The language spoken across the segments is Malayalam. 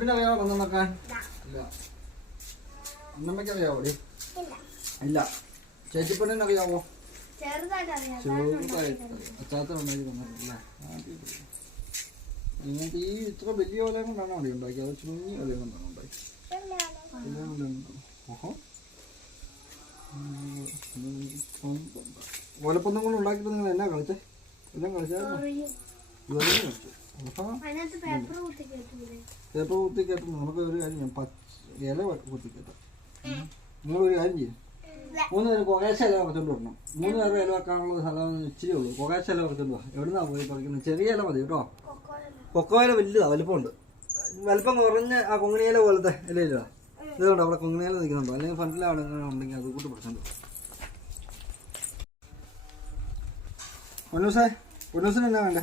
എന്തിനറിയാവോ വന്നു നോക്കാൻ ഇല്ല. അന്നമ്മയ്ക്ക് അറിയാവോ ഇല്ല. ചേച്ചിപ്പണ്ണിനറിയാവോ? ഇങ്ങനത്തെ ഈ ഇത്ര വലിയ ഓലയും കൊണ്ടാണ് അവിടെ ഉണ്ടാക്കി അത് ചുരുങ്ങിയ ഓലയും കൊണ്ടാണ് ഉണ്ടാക്കി ഓഹോ. ഓലപ്പൊന്നും കൊണ്ട് ഉണ്ടാക്കിയിട്ട് നിങ്ങൾ എന്നാ കളിച്ചേ? എല്ലാം കളിച്ചായിരുന്നു? കളിച്ചു? പേപ്പർ കുത്തി കയറ്റുന്നു നമുക്ക് ഒരു കാര്യം ചെയ്യാം. പച്ച ഇല കുത്തി നിങ്ങൾ ഒരു കാര്യം ചെയ്യും. മൂന്ന് പേര് കൊകേശ ഇല പറിച്ചോണ്ട് വരണം മൂന്ന് പേരുടെ ഇല വെക്കാനുള്ള സ്ഥലം ഇച്ചിരി ഉള്ളൂ. കൊകേശ ഇല പറിച്ചോണ്ട് വാ എവിടുന്നാ പോയി പറിക്കുന്നത് ചെറിയ ഇല മതി കേട്ടോ. കൊക്കോ ഇല വലുതാ വലിപ്പമുണ്ട്. വലിപ്പം കുറഞ്ഞ ആ കൊങ്ങിണി ഇല പോലത്തെ ഇലയില്ല ഇതുകൊണ്ട് അവിടെ കൊങ്ങിണി ഇല നിൽക്കുന്നുണ്ടോ? അല്ലെങ്കിൽ ഫ്രണ്ടിൽ അവിടെ ഉണ്ടെങ്കിൽ അത് കൂട്ടി പറിച്ചോണ്ട് പൊന്നൂസേ പൊന്നൂസിന് എന്നാ വേണ്ടേ?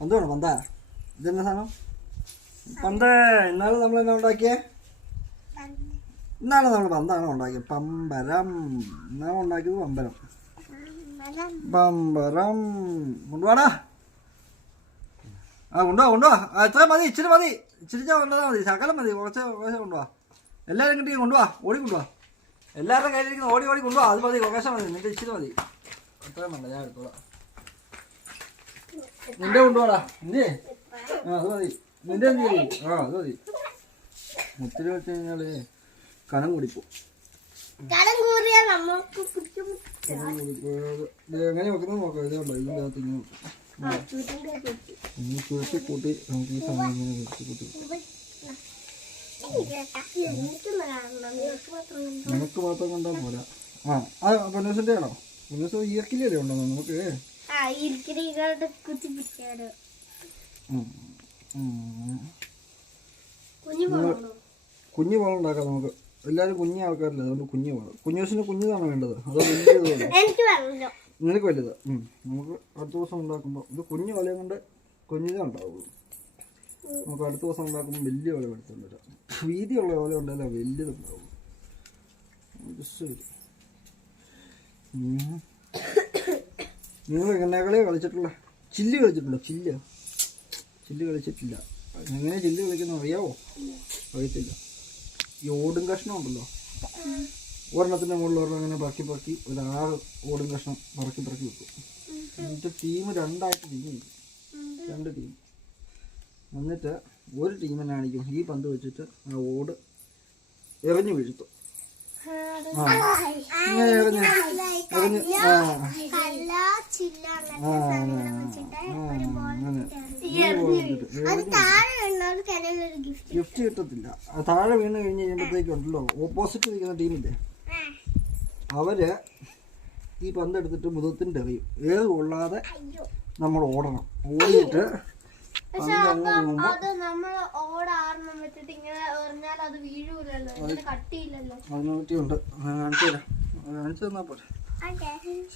പന്ത് വേണം? പന്താ? ഇതെന്നാ സാധനം? പന്ത്. ഇന്നാണ് നമ്മൾ എന്നാ ഉണ്ടാക്കിയേ? ഇന്നാണ് നമ്മൾ പന്താണ് ഉണ്ടാക്കിയത്. പമ്പരം. ഇന്നാണ് ഉണ്ടാക്കിയത് പമ്പരം. പമ്പരം. കൊണ്ടുപോടാ. ആ കൊണ്ടുപോവാ കൊണ്ടുപോവാ എത്ര മതി ഇച്ചിരി മതി. ഇച്ചിരി കൊണ്ടുപോകാൻ മതി. ശകലം മതി. കുറച്ച് കുറച്ച് കൊണ്ടുപോവാ എല്ലാവരും കിട്ടി കൊണ്ടുപോവാ ഓടി കൊണ്ടുപോവാ എല്ലാവരുടെ കയ്യിലിരിക്കുന്ന ഓടി ഓടി കൊണ്ടുപോവാ അത് മതി കുറേശ്ശെ മതി. നിന്റെ ഇച്ചിരി മതി. അത്രയും വേണ്ട ഞാൻ എടുത്തോളാം. നിന്റെ കൊണ്ടുപോടാ. നിന്റെ ആ അത് മതി. നിന്റെ എന്ത് ചെയ്യും? ആ അത് മതി. മുത്തിരി വെച്ച് കഴിഞ്ഞാൽ കനം കുടിപ്പോ എങ്ങനെ വെക്കുന്നത് നോക്കാം. ഇതേ ഉണ്ടോ ഇതിന്റെ അകത്ത് ഇങ്ങനെ വെക്കാം. ഇങ്ങനെ ചുരുട്ടി. കൂട്ടി നമുക്ക് ഈ സാധനം ഇങ്ങനെ ചുരുട്ടി കൂട്ടി നിനക്ക് മാത്രം കണ്ടാൽ പോരാ. ആ അത് പൊന്നൂസിന്റെ ആണോ പൊന്നൂസ് ഈർക്കിലല്ലേ ഉണ്ടോ? നമുക്ക് കുഞ്ഞു വളം ഉണ്ടാക്കാം നമുക്ക്. എല്ലാവരും കുഞ്ഞു ആൾക്കാരില്ല അതുകൊണ്ട് കുഞ്ഞു വളം കുഞ്ഞൂസിന് കുഞ്ഞതാണ് വേണ്ടത്? അതോ വലിയത് നിനക്ക് വലുത്. നമുക്ക് അടുത്ത ദിവസം ഉണ്ടാക്കുമ്പോൾ ഇത് കുഞ്ഞു വലയം കൊണ്ട് കുഞ്ഞിതേ ഉണ്ടാവുള്ളൂ. നമുക്ക് അടുത്ത ദിവസം ഉണ്ടാക്കുമ്പോൾ വലിയ വല എടുത്തുകൊണ്ട് വരാം. വീതിയുള്ള വല ഉണ്ടല്ലോ വലിയതുണ്ടാവും ജസ്റ്റ് ശരി നിങ്ങൾ എങ്ങനെയാ കളിച്ചിട്ടുള്ള ചില്ല് കളിച്ചിട്ടുണ്ടോ? ചില്ല്? ചില്ല് കളിച്ചിട്ടില്ല. എങ്ങനെ ചില്ല് കളിക്കുന്നു അറിയാവോ? അറിയത്തില്ല. ഈ ഓടും കഷ്ണം ഉണ്ടല്ലോ? ഒരെണ്ണത്തിന്റെ മുകളിൽ ഒരെണ്ണം അങ്ങനെ പറക്കി പറക്കി ഒരു ആറ് ഓടും കഷ്ണം പറക്കി പറക്കി വെക്കും. എന്നിട്ട് ടീം രണ്ടായിട്ട് തിരിഞ്ഞു രണ്ട് ടീം എന്നിട്ട് ഒരു ടീമിനാണെങ്കിൽ ഈ പന്ത് വെച്ചിട്ട് ആ ഓട് എറിഞ്ഞു വീഴ്ത്തും. ഗിഫ്റ്റ് കിട്ടത്തില്ല താഴെ വീണ് കഴിഞ്ഞ് കഴിയുമ്പോഴത്തേക്കുണ്ടല്ലോ ഓപ്പോസിറ്റ് നിൽക്കുന്ന ടീമില്ലേ അവർ ഈ പന്തെടുത്തിട്ട് മുഖത്തിന്റെ എറിയും ഏത് കൊള്ളാതെ നമ്മൾ ഓടണം ഓടിയിട്ട് അത് നമ്മൾ വെച്ചിട്ട് ഇങ്ങനെ എറിഞ്ഞാൽ അത് വീഴൂലല്ലോ ഇങ്ങനെ കട്ടിയില്ലല്ലോ. അതിനെ പറ്റിയുണ്ട് കാണിച്ചു തരാം. പോരെ.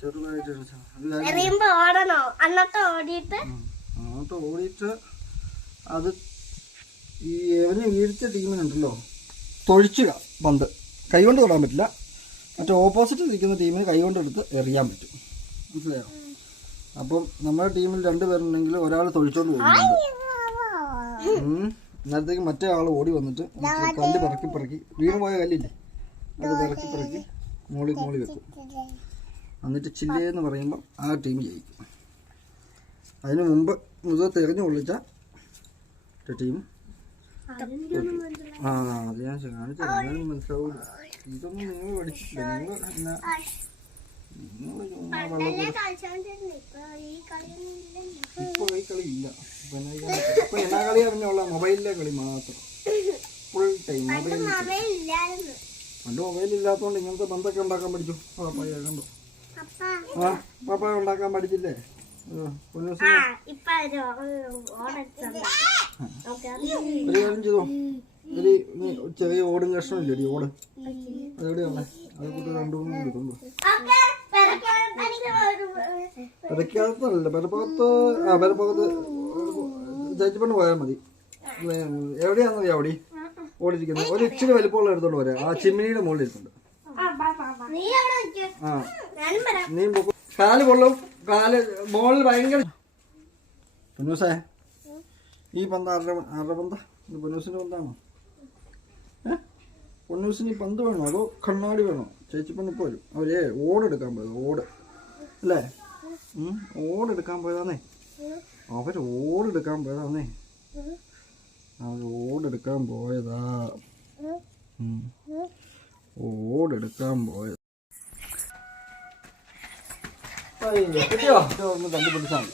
ചെറുതായിട്ട് എറിയുമ്പോ ഓടണോ? അന്നത്തെ ഓടിയിട്ട്. അങ്ങോട്ട് ഓടിയിട്ട് അത് ഈ എവനെ വീഴ്ച ടീമിനുണ്ടല്ലോ. തൊഴിച്ചുക പന്ത്. കൈകൊണ്ട് തൊടാൻ പറ്റില്ല. മറ്റേ ഓപ്പോസിറ്റ് നിൽക്കുന്ന ടീമിന് കൈകൊണ്ടെടുത്ത് എറിയാൻ പറ്റും. മനസ്സിലായോ? അപ്പം നമ്മുടെ ടീമിൽ രണ്ട് പേരുണ്ടെങ്കിൽ ഒരാൾ തൊഴിച്ചോണ്ട് പോകുന്നുണ്ട് നേരത്തേക്ക് മറ്റേ ആൾ ഓടി വന്നിട്ട് കല്ല് പറക്കി പറക്കി. വീണ് പോയ കല്ലില്ലേ? അത് പറക്കി പറക്കി മോളി മോളി വെക്കും. എന്നിട്ട് ചില്ലേന്ന് പറയുമ്പോൾ ആ ടീം ജയിക്കും. അതിന് മുമ്പ് മുതൽ തെരഞ്ഞു കൊള്ളിച്ച ടീം. ആ അത് ഞാൻ കാണിച്ചു മനസ്സിലാവൂല. ഇതൊന്നും നിങ്ങൾ പഠിച്ചിട്ടില്ല. നിങ്ങൾ എന്നാ ഇപ്പോൾ ഈ കളി ഇല്ല ഇപ്പൊ എന്നാ ചെയ്യാൻ? ഇപ്പൊ എന്നാ കളിയാ പിന്നെ ഉള്ള മൊബൈലിലെ കളി മാത്രം. ഫുൾ ടൈം മൊബൈൽ പണ്ട് മൊബൈൽ ഇല്ലാത്തതുകൊണ്ട് ഇങ്ങനത്തെ ബന്ധമൊക്കെ ഉണ്ടാക്കാൻ പഠിച്ചു. പാപ്പായ കണ്ടു? ആ പാപ്പായ ഉണ്ടാക്കാൻ പഠിച്ചില്ലേ? ഒരു കാര്യം ചെയ്തോ? ഒരു ചെറിയ ഓടും കഷ്ണമില്ലേ ഓട്? അതെവിടെയാണ് അത് കൂട്ടി രണ്ടു മൂന്ന് എടുക്കുന്നു പെരക്കകത്തല്ല പെരപ്പകത്ത് ആ പെരപ്പകത്ത് ചേച്ചിപ്പണ്ട് പോയാൽ മതി. എവിടെയാണെന്നറിയാം അവിടെ? ഓടിയിരിക്കുന്നത്. ഒരു ഇച്ചിരി വലിപ്പമുള്ള എടുത്തോണ്ട് പോരാ ആ ചിമ്മിനിയുടെ മുകളിൽ നിൽക്ക് ആ. നീ. കാൽ കൊള്ളും കാൽ മോളിൽ ഭയങ്കര പിന്നൂസേ ഈ പന്ത് ആരുടെ ആരുടെ പന്ത? ഇത് പൊന്നൂസിന്റെ പന്താണോ? പൊന്നൂസിന് പന്ത് വേണോ? അതോ കണ്ണാടി വേണോ? ചേച്ചി പെണ്ണ് ഇപ്പോൾ വരും. അവരേ ഓടെടുക്കാൻ പോയത് ഓട്. അല്ലേ? ഓടെടുക്കാൻ പോയതാന്നേ. അവർ ഓടെടുക്കാൻ പോയതാന്നേ. അവർ ഓടെടുക്കാൻ പോയതാ. ഓടെടുക്കാൻ പോയത് കിട്ടിയോ ഒന്ന് മതി.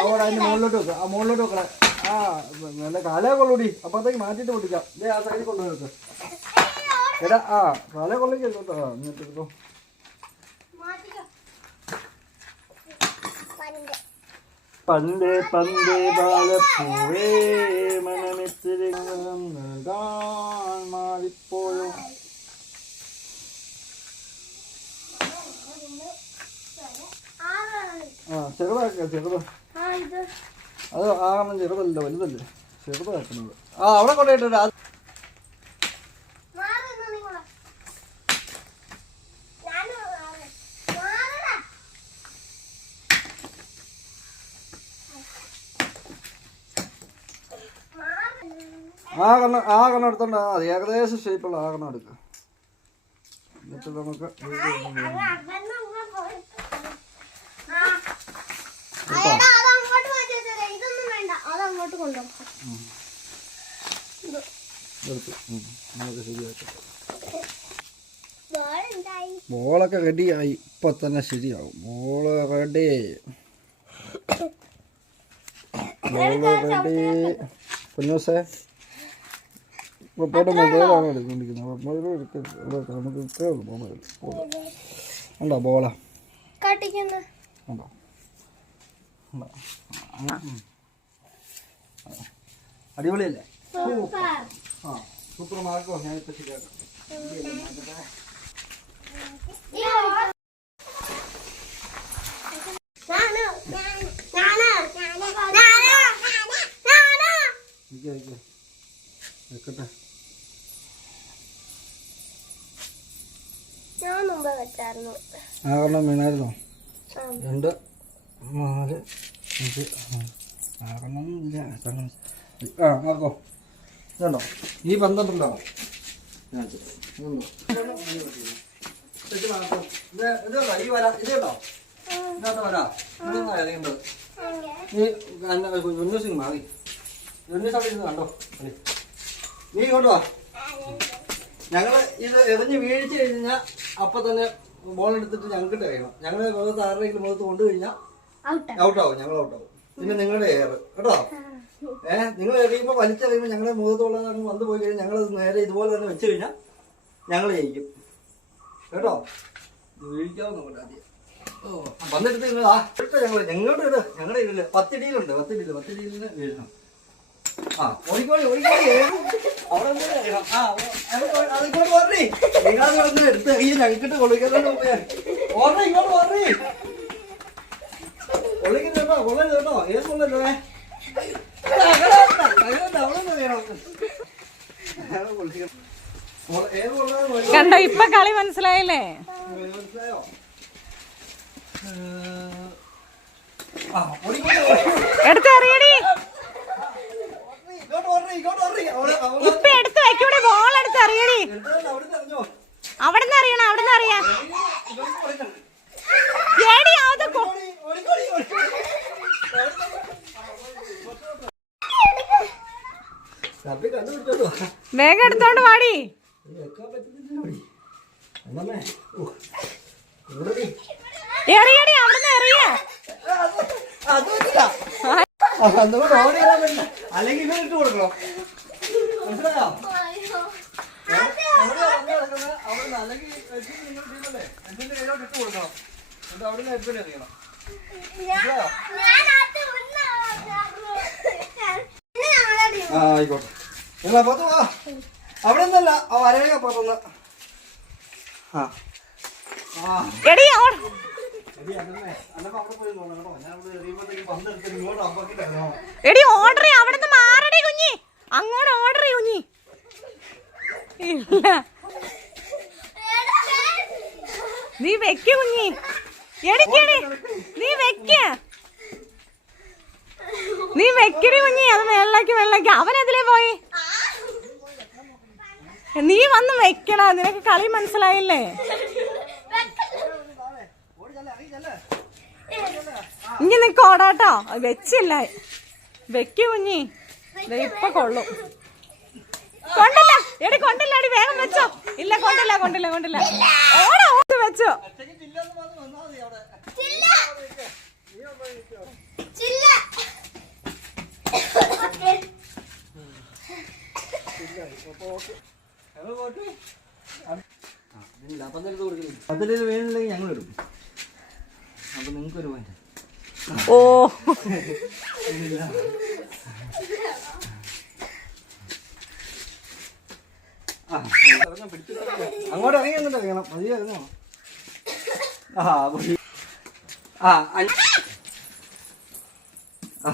അവിടെ അതിന്റെ മുകളിലോട്ട് വെക്കുക ആ മുകളിലോട്ട് വെക്കണേ ആ നല്ല കാലേ കൊള്ളൂടി. അപ്പത്തേക്ക് മാറ്റിയിട്ട് പൊട്ടിക്കാം. ദേ ആ സൈഡിൽ കൊണ്ടുപോയി വെക്ക്. എടാ ആ കാലേ കൊള്ളിക്ക് എടുത്തോട്ടോ ആ എന്നിട്ട് എടുത്തോ മാറ്റിക്കോ പണ്ട് പണ്ട് പന്തേ ബാലപ്പൂവേ മനമിത്തിരി മാറിപ്പോയോ? ആറാണ് ആ ചെറുതാക്ക ചെറുത്. അത് ആകണം ചെറുതല്ല വലുതല്ലേ? ചെറുതാക്കുന്നത് ആ അവിടെ കൊണ്ടുപോയിട്ട് അത് മാറുന്നു നിങ്ങൾ ഞാനും മാറ്. മാറടാ. മാറ്. ആ കണ്ണ ആ കണ്ണ എടുത്തോണ്ട് അത് ഏകദേശം ഷേപ്പുള്ള ആ കണ്ണ എടുക്കുക എന്നിട്ട് നമുക്ക് ബോളൊക്കെ റെഡിയായി ഇപ്പൊ തന്നെ ശരിയാവും. ബോൾ റെഡി ബോൾ റെഡി കുഞ്ഞൂസേ റിപ്പോർട്ട് മൊബൈലാണ് എടുക്കൊണ്ടിരിക്കുന്നത് മൊബൈൽ എടുക്കരുത് നമുക്ക് ഇത്രയുള്ളൂ മൊബൈൽ. ഉണ്ടോ ബോള? ഉണ്ടോ. അടിപൊളിയല്ലേ? സൂപ്പർ. ആ സൂപ്പർ മാർക്കോ? ഞാനിപ്പോൾ ശരിയാക്കാം. വെക്കട്ടെ ഞാൻ മുമ്പ് വെച്ചായിരുന്നു. ആറെണ്ണം വീണായിരുന്നോ. രണ്ട് നാല് അഞ്ച്. ആറെണ്ണം ഇല്ല? ആ ആർക്കോ? ഇതുണ്ടോ? ഈ പന്ത്രണ്ടുണ്ടോ. ഇതുണ്ടോ? ഇതുണ്ടോ? ഈ വര ഇത് കേട്ടോ ഇതാത്ത വര. അറിയേണ്ടത് നീ ഉന്നസിങ് മാറി. ഉന്നസ് അവിടെ ഇരുന്ന് കണ്ടോ? നീ ഇങ്ങോട്ട് വാ. ഞങ്ങൾ ഇത് എറിഞ്ഞ് വീഴ്ച കഴിഞ്ഞാൽ അപ്പൊ തന്നെ ബോൾ എടുത്തിട്ട് ഞങ്ങൾക്ക് കഴിയണം ഞങ്ങൾ മുഖത്ത് ആരുടെയെങ്കിലും മുഖത്ത് കൊണ്ടു കഴിഞ്ഞാൽ ഔട്ട് ഔട്ടാവും ഞങ്ങൾ ഔട്ടാവും പിന്നെ നിങ്ങളുടെ എയർ കേട്ടോ? ഏഹ് നിങ്ങൾ എറിയുമ്പോൾ വലിച്ചെറിയുമ്പോൾ ഞങ്ങളുടെ മുഖത്തുള്ള വന്നു പോയി കഴിഞ്ഞാൽ ഞങ്ങൾ നേരെ ഇതുപോലെ തന്നെ വെച്ച് കഴിഞ്ഞാൽ ഞങ്ങൾ ജയിക്കും. കേട്ടോ? വന്നിട്ട് കൊണ്ട് ആദ്യം. വന്നെടുത്ത് നിങ്ങൾ ആ ഇട്ട് ഞങ്ങൾ ഞങ്ങളുടെ ഇട് ഞങ്ങളുടെ ഇടില്ല പത്തിടിയിലുണ്ട്. പത്തിടിയിൽ പത്തിടിയിൽ വീഴണം. ആ ഓടിക്കോളി ഓടിക്കോളി. അതിങ്ങോട്ട് ഓർറി നിങ്ങളത് വന്ന് എടുത്ത് ഈ ഞങ്ങക്കിട്ട് കൊള്ളിക്കുന്നതിന് മുമ്പേ ഓർറി ഇങ്ങോട്ട് ഓർറി കൊള്ളിക്കുന്ന കേട്ടോ കൊള്ളരുത് കേട്ടോ ഏത് കൊള്ളരുതേ കണ്ടോ ഇപ്പൊ കളി മനസ്സിലായില്ലേ? മനസ്സിലായോ എടുത്തെറിയടി ഇപ്പൊ എടുത്ത് വെക്കൂടെ ബോൾ എടുത്ത് അറിയണി അവിടുന്ന് അറിയണം അവിടെ നിന്ന് അറിയാം. വേഗം എടുത്തോണ്ട് വാടി. എറിയടി അവിടുന്ന് എറിയ ആ, അത് അത് പറ്റില്ല. ആ, അതുകൊണ്ട് ഓടി വരാൻ പറ്റില്ല. അല്ലെങ്കിൽ ഇങ്ങനെ ഇട്ട് കൊടുക്കണം. മനസ്സിലായോ? അവിടെ അല്ലെങ്കിൽ ടീമല്ലേ കയ്യിലോട്ട് ഇട്ട് കൊടുക്കണം. എന്നിട്ട് അവിടുന്ന് എഡ്ജിനെ അറിയണം മനസ്സിലായോ? ആ ആയിക്കോട്ടെ. നിങ്ങൾ അപ്പുറത്ത് വാ. അവിടെ നിന്നല്ല ആ വരവേഗം അപ്പുറത്തുനിന്ന് ആ. ആ. എടി ഓർഡർ അവിടുന്ന് മാറടി കുഞ്ഞി. അങ്ങോട്ട് ഓർഡർ കുഞ്ഞി. ഇല്ല. നീ വെക്ക് കുഞ്ഞി. എടിക്കടി നീ വെക്ക. നീ വെക്കടി കുഞ്ഞി. അത് വെള്ളക്ക് വെള്ളക്ക് അവൻ അതിലേ പോയി? നീ വന്ന് വെക്കണ നിനക്ക് കളി മനസ്സിലായില്ലേ? ഇനി നിക്ക് ഓടാട്ടോ. വെച്ചില്ല. വെക്കു കുഞ്ഞി. ഇപ്പൊ കൊള്ളും. കൊണ്ടില്ല. എടി കൊണ്ടില്ല എടി വേഗം വെച്ചോ. ഇല്ല കൊണ്ടില്ല കൊണ്ടില്ല കൊണ്ടില്ല. ഓടാ ഓടി വെച്ചോ. പത്തിലേക്ക് വീണില്ലെങ്കിൽ ഞങ്ങൾ ഇടും. അപ്പൊ നിങ്ങൾക്ക് ഒരു പോയിന്റ് ഓ. അങ്ങോട്ട് ഇറങ്ങി അങ്ങോട്ട് ഇറങ്ങണം. മതിയോ ഇറങ്ങണോ ആ ആ. ആ,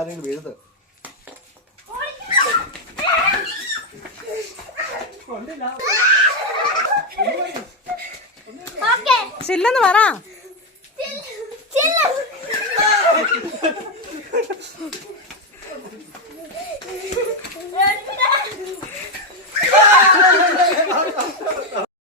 ആരെങ്കിലും വീഴുത് ചില്ലെന്ന് പറ.